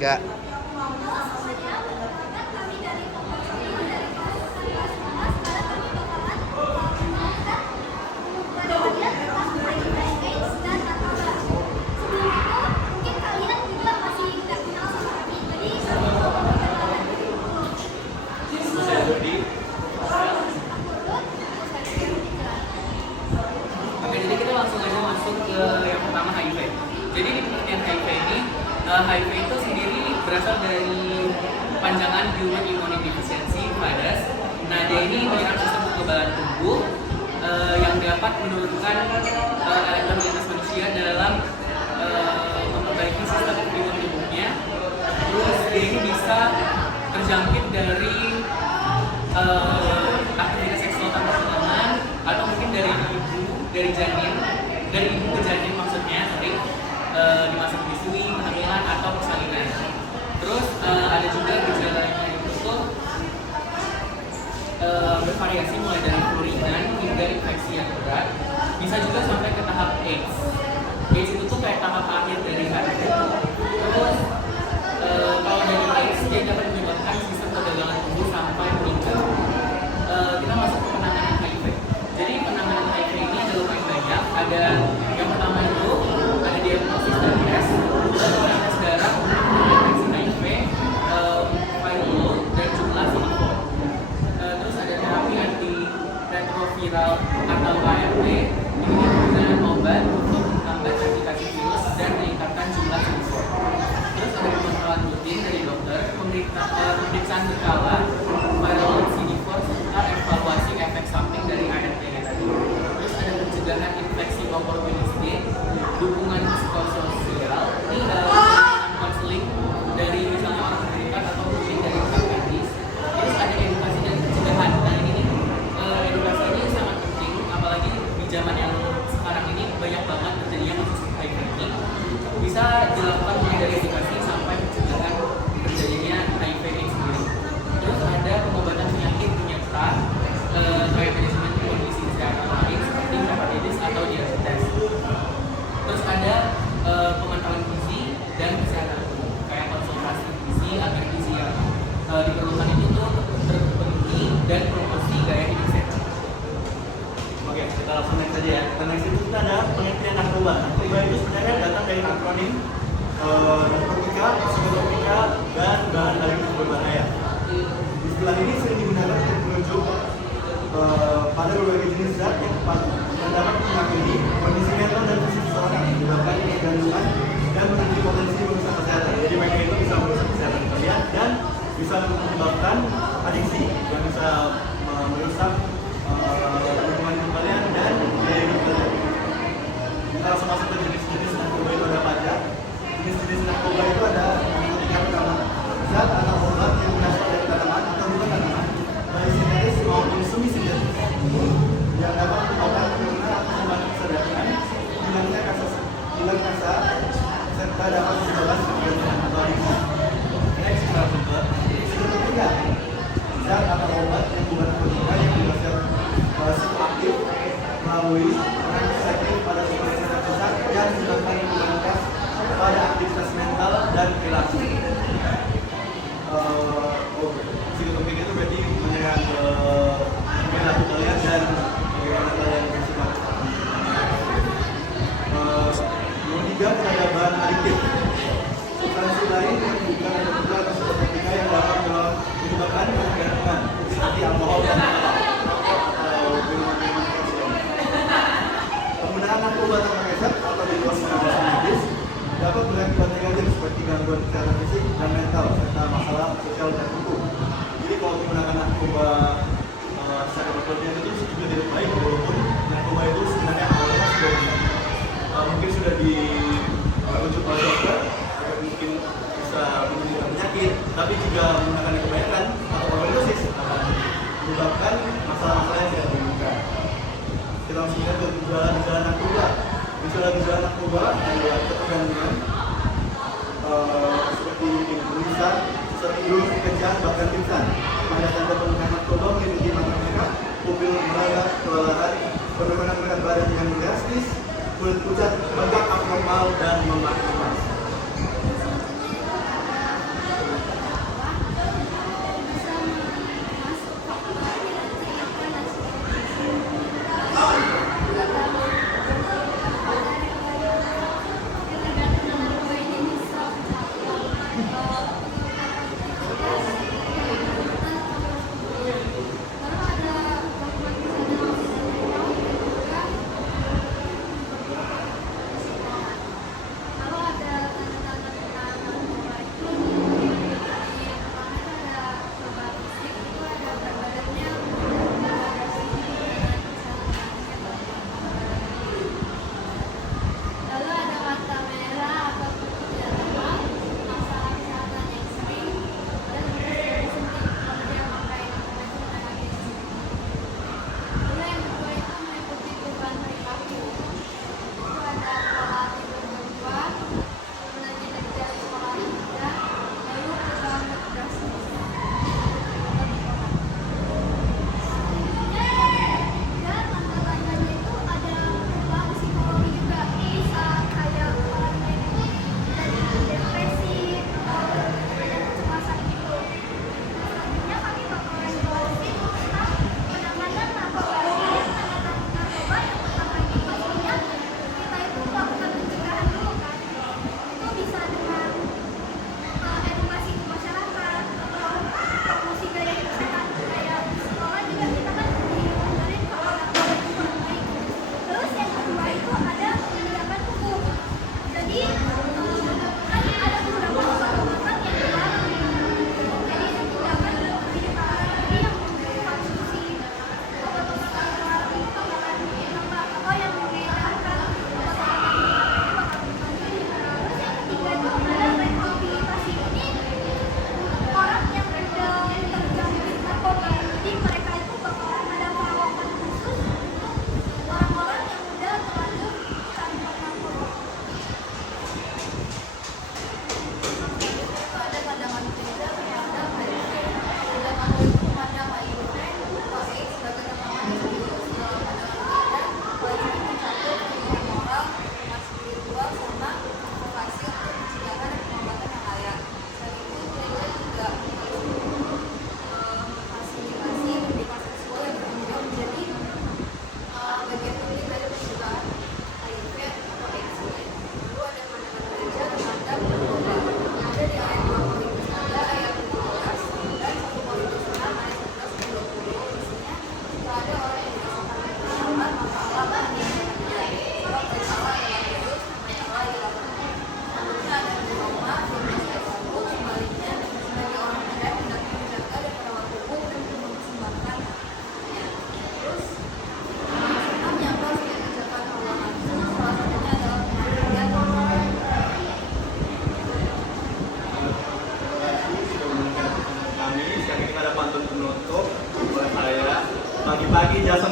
Gak. Oke, jadi kita langsung aja masuk ke yang pertama HIV. Jadi di pengertian HIV ini, HIV itu sendiri berasal dari panjangan Human Immunodeficiency virus. Nah, dia ini menyerang sistem kekebalan tubuh yang dapat menurunkan elektabilitas manusia dalam memperbaiki sistem imun tubuhnya. Terus dia ini bisa terjangkit dari aktivitas seksual tanpa pasangan atau mungkin dari ibu ke janin maksudnya, di masa menyusui, kehamilan atau persalinan. Terus ada juga gejalanya itu tuh bervariasi mulai dari flu ringan hingga infeksi yang berat, bisa juga sampai ke tahap AIDS. AIDS itu tuh kayak tahap akhir dari HIV. Terus kalau dari AIDS dia dapat menyebabkan sistem perdagangan tubuh sampai meninggal. Kita masuk ke penanganan HIV. Jadi penanganan HIV ini ada lumayan banyak. Ada yang pertama itu ada diagnosis dan tes, tes darah untuk mendeteksi HIV, viral dan jumlah CD4. Terus ada terapi antiretroviral atau ART. Ini menggunakan obat untuk menambah replikasi virus dan meningkatkan jumlah CD4. Terus ada pemantauan rutin dari dokter, pemeriksaan berkala viral CD4 serta evaluasi efek samping dari ART tadi. Terus ada pencegahan infeksi oportunistik, dukungan psikososial, ini konseling dari misalnya orang terdekat atau mungkin dari orang medis. Terus ada edukasi dan pencegahan. Nah ini nih, edukasi ini sangat penting, apalagi di zaman yang sekarang ini banyak banget terjadinya kasus HIV ini. Bisa dilakukan mulai dari edukasi sampai pencegahan terjadinya HIV AIDS sendiri. Terus ada pengobatan penyakit penyerta kayak manajemen kondisi kesehatan lain seperti hepatitis atau diabetes. Terus ada pemantauan gizi dan kesehatan tubuh kayak konsultasi gizi agar gizi yang diperlukan itu tuh terpenuhi dan promosi gaya hidup sehat. Oke, kita langsung next saja ya. Next itu kita ada pengertian narkoba. Narkoba itu sebenarnya datang dari akronim narkotika, psikotropika, dan bahan lain yang berbahaya. Istilah ini sering digunakan untuk menunjuk pada berbagai jenis zat yang dapat mengakhiri kondisi mental dan fisik seseorang, menyebabkan kegantungan dan memiliki potensi merusak kesehatan. Jadi mereka itu bisa merusak kesehatan kalian dan bisa menyebabkan adiksi yang bisa merusak hubungan hidup kalian dan gaya hidup kalian. Kita langsung masuk ke jenis-jenis narkoba itu ada apa aja. Jenis-jenis narkoba itu ada narkotika pertama, zat atau obat yang berasal dari tanaman atau bukan tanaman, baik sintetis maupun semi sintetis, yang dapat menyebabkan penurunan atau membantu kesadaran, hilang rasa, serta dapat menyebabkan ketergantungan atau adiksi. Next kita langsung ke psikotropika, zat atau obat yang bukan narkotika yang berasal psikoaktif melalui peran psikoaktif pada substansi pusat yang menyebabkan imunitas pada aktivitas mental dan perilaku. Psikotropika itu berarti menyerang perilaku kalian dan bagaimana kalian bersifat. Nomor 3 kita ada bahan adiktif. Substansi lain yang bukan narkotika atau psikotropika yang dapat menyebabkan ketergantungan seperti alkohol dan minuman-minuman keras. Penggunaan narkoba tanpa resep atau di luar pengawasan medis dapat berakibat negatif seperti gangguan kesehatan fisik dan mental serta masalah sosial dan hukum. Jadi kalau menggunakan narkoba secara berlebihan itu juga tidak baik, walaupun narkoba itu sebenarnya awalnya mungkin sudah dirujuk oleh dokter agar mungkin bisa menurunkan penyakit, tapi juga menggunakan kebanyakan atau overdosis akan menyebabkan masalah-masalah yang tidak diinginkan. Kita langsung lihat ke gejala narkoba. Gejala narkoba adalah ketergantungan seperti gelisah, susah tidur, kekejian, bahkan pingsan. Tanda-tanda penggunaan narkoba meliputi mata merah, pupil merah, kelelahan, penurunan berat badan yang drastis, kulit pucat, bengkak abnormal, dan memar-memar.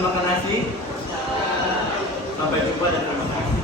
makan nasi. Sampai jumpa dan terima kasih.